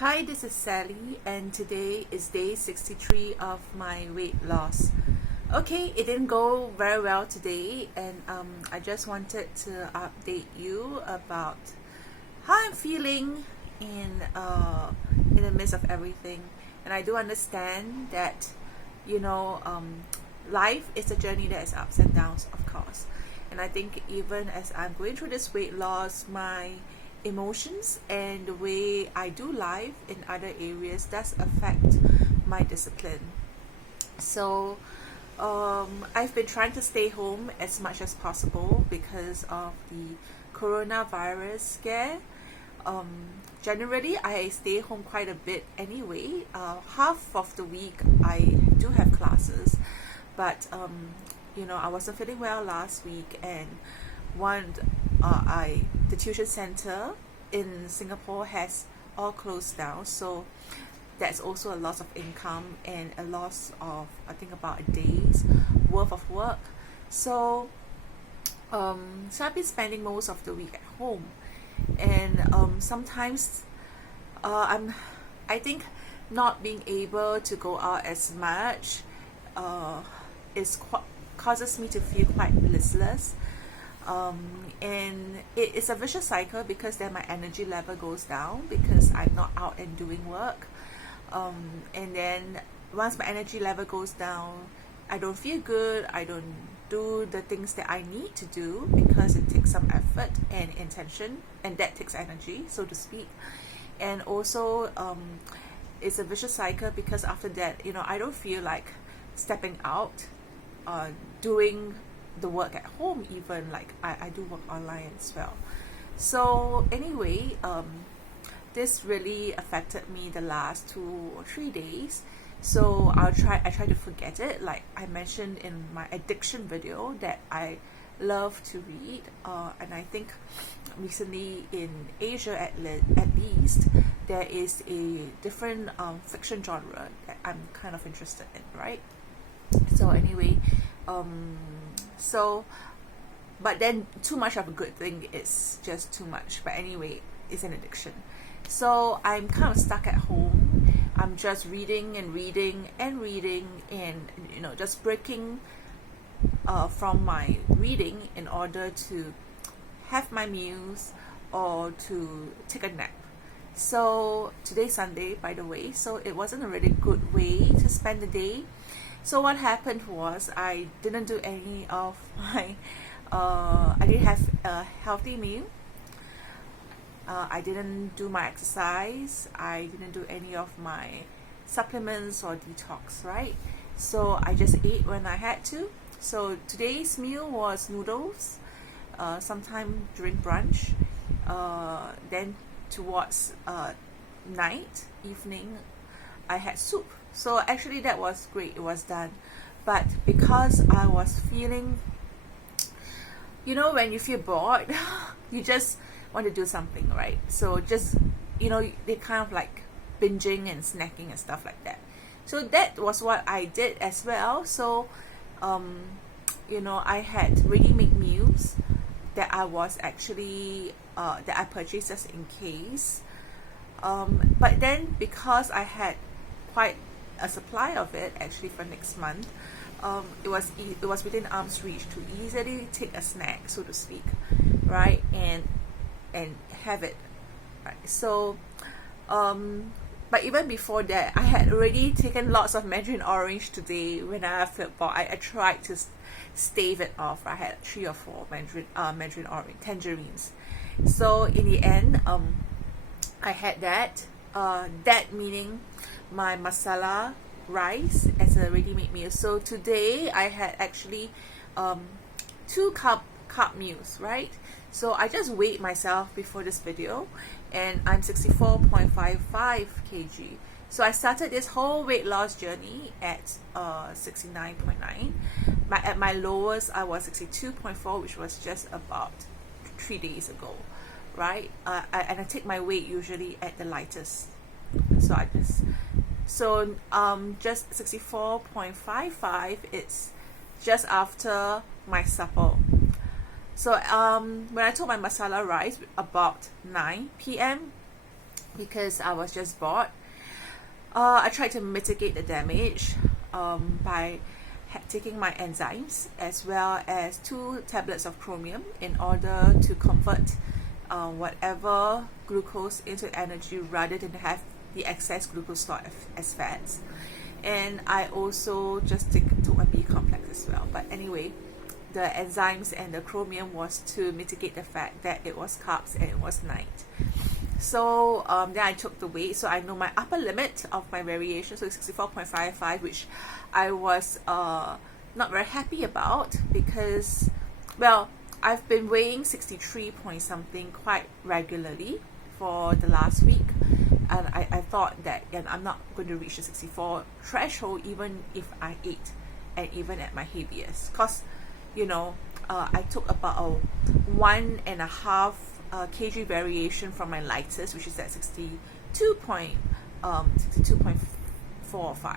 Hi, this is Sally, and today is day 63 of my weight loss. Okay, it didn't go very well today, and I just wanted to update you about how I'm feeling in the midst of everything. And I do understand that, life is a journey that has ups and downs, of course. And I think even as I'm going through this weight loss, my emotions and the way I do life in other areas does affect my discipline. So I've been trying to stay home as much as possible because of the coronavirus scare. Um, Generally, I stay home quite a bit anyway. Half of the week I do have classes, but I wasn't feeling well last week, and one the tuition center in Singapore has all closed down, so that's also a loss of income and a loss of, I think, about a day's worth of work. So so I've been spending most of the week at home, and sometimes I think not being able to go out as much causes me to feel quite listless. And it's a vicious cycle because then my energy level goes down because I'm not out and doing work. And then once my energy level goes down, I don't feel good. I don't do the things that I need to do because it takes some effort and intention, and that takes energy, so to speak. And also, it's a vicious cycle because after that, I don't feel like stepping out, doing the work at home. Even like I do work online as well. So anyway, this really affected me the last 2 or 3 days. So I try to forget it. Like I mentioned in my addiction video that I love to read, and I think recently in Asia at least there is a different fiction genre that I'm kind of interested in, right? So anyway, but then too much of a good thing is just too much. But anyway, it's an addiction. So I'm kind of stuck at home. I'm just reading and reading and reading, and just breaking from my reading in order to have my meals or to take a nap. So today's Sunday, by the way, so it wasn't a really good way to spend the day. So what happened was I didn't do any of my I didn't have a healthy meal. I didn't do my exercise. I didn't do any of my supplements or detox, right? So I just ate when I had to. So today's meal was noodles, sometime during brunch. Then towards evening, I had soup. So actually that was great. It was done. But because I was feeling, when you feel bored, you just want to do something, right? So just, they kind of like binging and snacking and stuff like that. So that was what I did as well. So, I had ready-made meals that I was actually, that I purchased just in case. But then because I had quite a supply of it actually for next month, it was within arm's reach to easily take a snack, so to speak, right? And have it, right? So but even before that, I had already taken lots of Mandarin orange today. When I felt bored, I tried to stave it off. I had 3 or 4 Mandarin orange tangerines. So in the end, I had that. That meaning my masala rice as a ready-made meal. So today I had actually 2 carb meals, right? So I just weighed myself before this video, and I'm 64.55 kg. So I started this whole weight loss journey at 69.9. At my lowest, I was 62.4, which was just about 3 days ago, right? And I take my weight usually at the lightest. So just 64.55. It's just after my supper. So when I took my masala rice about 9 p.m., because I was just bored. I tried to mitigate the damage by taking my enzymes as well as 2 tablets of chromium in order to convert whatever glucose into energy rather than have the excess glucose stored as fats. And I also just took my B complex as well. But anyway, the enzymes and the chromium was to mitigate the fact that it was carbs and it was night. So then I took the weight, so I know my upper limit of my variation, so 64.55, which I was not very happy about because, well, I've been weighing 63 point something quite regularly for the last week, and I thought that I'm not going to reach the 64 threshold even if I ate and even at my heaviest, because I took about a 1.5 kg variation from my lightest, which is at 62.45,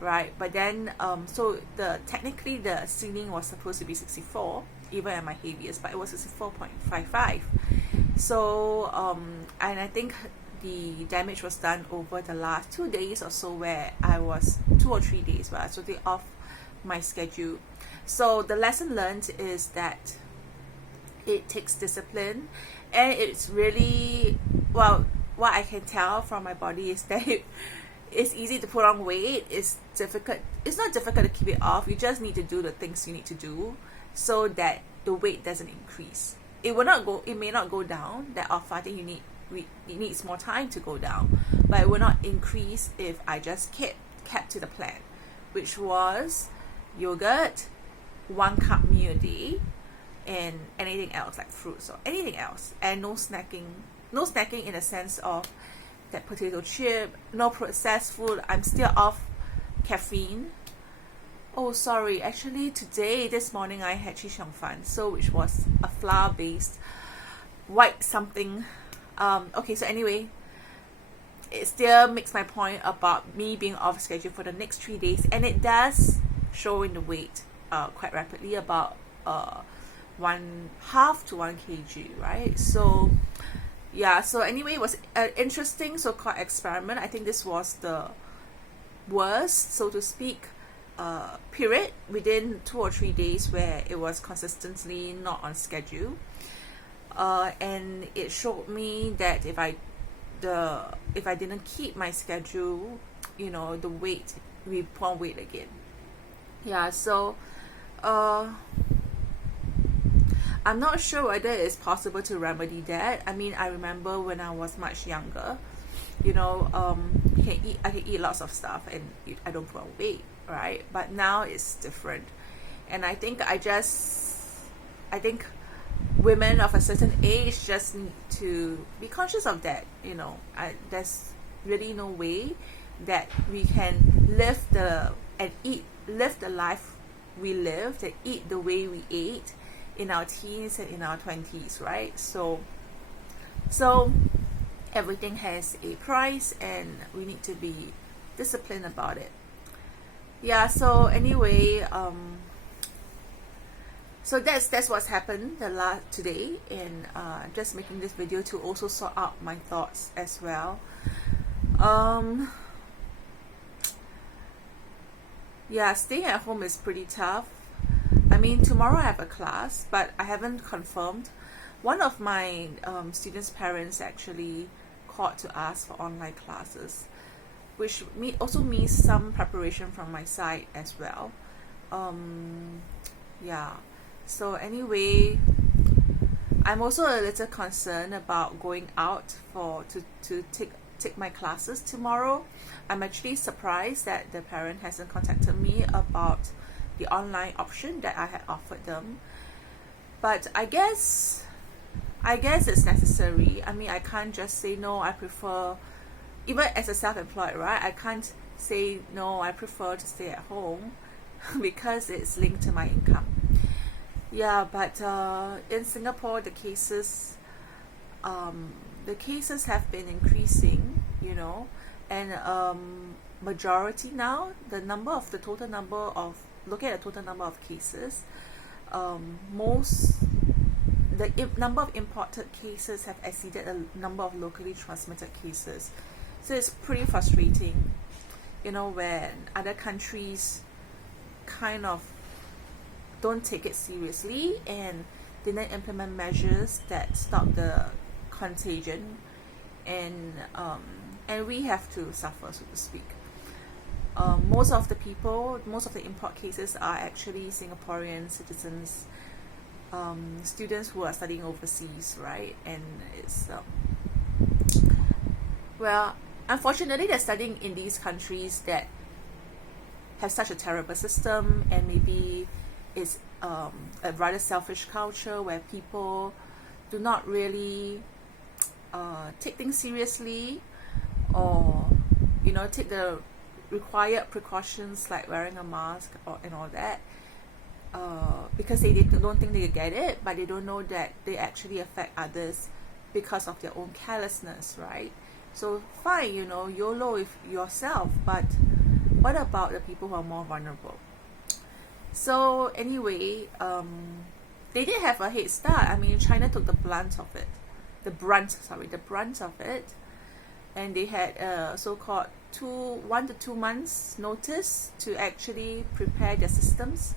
right? But then so technically the ceiling was supposed to be 64 even at my heaviest, but it was 64.55. So and I think the damage was done over the last 2 days or so, where I was 2 or 3 days where I was totally off my schedule. So the lesson learned is that it takes discipline, and it's really, well, what I can tell from my body is that it's easy to put on weight. It's not difficult to keep it off. You just need to do the things you need to do so that the weight doesn't increase. It may not go down that often. I think it needs more time to go down, but it will not increase if I just kept to the plan, which was yogurt, 1 cup meal a day, and anything else like fruits or anything else, and no snacking in the sense of that potato chip, no processed food. I'm still off caffeine. Oh, sorry, actually this morning I had Chi Xiong Fan, which was a flour based white something. Okay, so anyway, it still makes my point about me being off schedule for the next 3 days, and it does show in the weight quite rapidly, about 1/2 to 1 kg, right? So yeah, so anyway, it was an interesting so-called experiment. I think this was the worst, so to speak, period within 2 or 3 days where it was consistently not on schedule, and it showed me that if I didn't keep my schedule, the weight, we put on weight again. Yeah, so I'm not sure whether it's possible to remedy that. I mean, I remember when I was much younger, I can eat lots of stuff and I don't put on weight, right? But now it's different, and I think women of a certain age just need to be conscious of that. There's really no way that we can live the life we lived and eat the way we ate in our teens and in our 20s, right? So everything has a price, and we need to be disciplined about it. Yeah, so anyway, so that's what's happened today, and just making this video to also sort out my thoughts as well. Yeah, staying at home is pretty tough. I mean, tomorrow I have a class, but I haven't confirmed. One of my students' parents actually called to ask for online classes, which also means some preparation from my side as well. Yeah, so anyway, I'm also a little concerned about going out to take my classes tomorrow. I'm actually surprised that the parent hasn't contacted me about the online option that I had offered them, but I guess it's necessary. I mean, I can't just say no, I prefer, even as a self-employed, right? I can't say no, I prefer to stay at home because it's linked to my income. Yeah, but in Singapore, the cases have been increasing, and majority now, looking at the total number of cases, the number of imported cases have exceeded the number of locally transmitted cases. So it's pretty frustrating, you know, when other countries kind of don't take it seriously and they then implement measures that stop the contagion, and we have to suffer, so to speak. Most of the import cases are actually Singaporean citizens, students who are studying overseas, right? And it's well, unfortunately, they're studying in these countries that have such a terrible system, and maybe it's a rather selfish culture where people do not really take things seriously, or you know, take the required precautions like wearing a mask and all that, because they don't think they get it, but they don't know that they actually affect others because of their own carelessness, right? So fine, you know, YOLO with yourself, but what about the people who are more vulnerable? So anyway, they did have a head start. I mean, China took the brunt of it, and they had a so-called 1 to 2 months notice to actually prepare their systems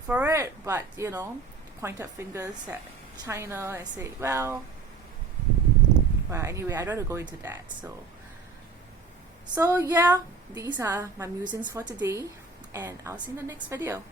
for it. But you know, pointed fingers at China and say, well, anyway, I don't want to go into that. So yeah, these are my musings for today, and I'll see you in the next video.